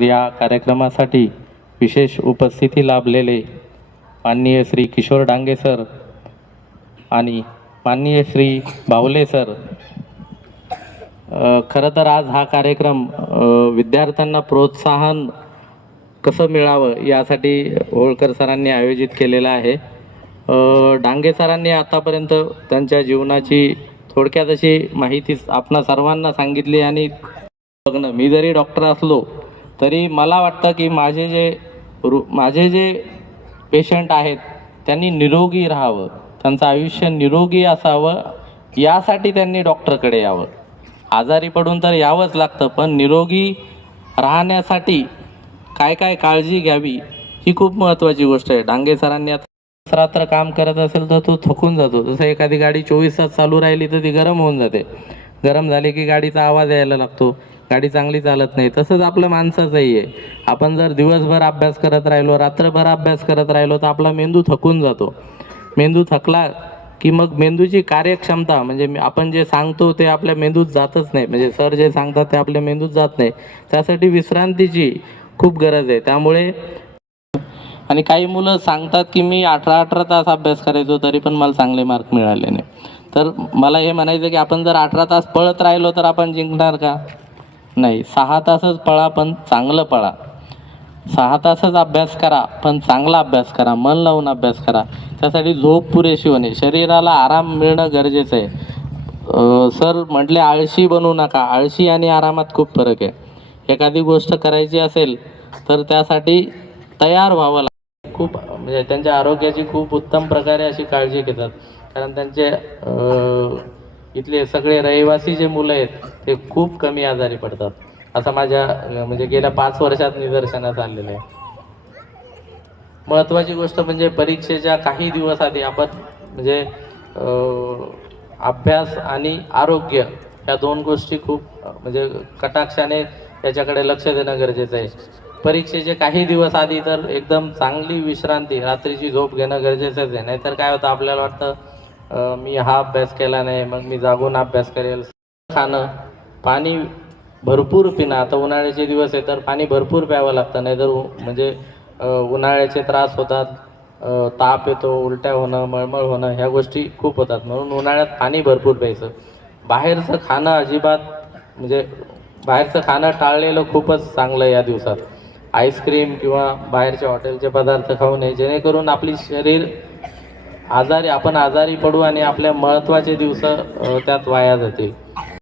आज या कार्यक्रमासाठी विशेष उपस्थिती लाभलेले माननीय श्री किशोर डांगे सर आणि माननीय श्री बावले सर. खरं तर आज हा कार्यक्रम विद्यार्थ्यांना प्रोत्साहन कसं मिळावं यासाठी होळकर सरांनी आयोजित केलेला आहे. डांगे सरांनी आतापर्यंत त्यांच्या जीवनाची थोडक्यात अशी माहिती आपणा सर्वांना सांगितली आणि बघणं मी जरी डॉक्टर असलो तरी मला वाटतं की माझे जे रु माझे जे पेशंट आहेत त्यांनी निरोगी राहावं. त्यांचं आयुष्य निरोगी असावं. यासाठी त्यांनी डॉक्टरकडे यावं. आजारी पडून तर यावंच लागतं पण निरोगी राहण्यासाठी काय काय काळजी घ्यावी ही खूप महत्त्वाची गोष्ट आहे. डांगे सरांनी आता रात्र काम करत असेल तर तो थकून जातो. जसं एखादी गाडी चोवीस तास चालू राहिली तर ती गरम होऊन जाते. गरम झाली की गाडीचा आवाज यायला लागतो. गाडी चांगली चालत नाही. तसंच आपलं माणसाचंही आहे. आपण जर दिवसभर अभ्यास करत राहिलो रात्रभर अभ्यास करत राहिलो तर आपला मेंदू थकून जातो. मेंदू थकला की मग मेंदूची कार्यक्षमता म्हणजे आपण जे सांगतो ते आपल्या मेंदूत जातच नाही. म्हणजे सर जे सांगतात ते आपल्या मेंदूत जात नाही. त्यासाठी विश्रांतीची खूप गरज आहे. त्यामुळे आणि काही मुलं सांगतात की मी अठरा अठरा तास अभ्यास करायचो तरी पण मला चांगले मार्क मिळाले नाही. तर मला हे म्हणायचं की आपण जर अठरा तास पळत राहिलो तर आपण जिंकणार का? नाही सहा तासच पळा पण चांगलं पळा. सहा तासच अभ्यास करा पण चांगला अभ्यास करा मन लावून अभ्यास करा. त्यासाठी झोप पुरेशी होणे शरीराला आराम मिळणं गरजेचं आहे. सर म्हटले आळशी बनवू नका आळशी आणि आरामात खूप फरक आहे. एखादी गोष्ट करायची असेल तर त्यासाठी तयार व्हावं लागतं खूप म्हणजे त्यांच्या आरोग्याची खूप उत्तम प्रकारे अशी काळजी घेतात. कारण त्यांचे इथले सगळे रहिवासी जे मुलं आहेत ते खूप कमी आजारी पडतात. असं माझ्या म्हणजे गेल्या पाच वर्षात निदर्शनास आलेलं आहे. महत्त्वाची गोष्ट म्हणजे परीक्षेच्या काही दिवस आधी आपण म्हणजे अभ्यास आणि आरोग्य या दोन गोष्टी खूप म्हणजे कटाक्षाने त्याच्याकडे लक्ष देणं गरजेचं आहे. परीक्षेचे काही दिवस आधी तर एकदम चांगली विश्रांती रात्रीची झोप घेणं गरजेचंच आहे. नाहीतर काय होतं आपल्याला वाटतं मी हा अभ्यास केला नाही मग मी जागून अभ्यास करेल. खाणं पाणी भरपूर पिणं. आता उन्हाळ्याचे दिवस आहे तर पाणी भरपूर प्यावं लागतं. नाही तर म्हणजे उन्हाळ्याचे त्रास होतात ताप येतो उलट्या होणं मळमळ होणं ह्या गोष्टी खूप होतात. म्हणून उन्हाळ्यात पाणी भरपूर प्यायचं. बाहेरचं खाणं अजिबात म्हणजे बाहेरचं खाणं टाळलेलं खूपच चांगलं या दिवसात. आईस्क्रीम किंवा बाहेरचे हॉटेलचे पदार्थ खाऊ नये जेणेकरून आपली शरीर आजारी आपण आजारी पडू आणि आपल्या महत्त्वाचे दिवस त्यात वाया जातील.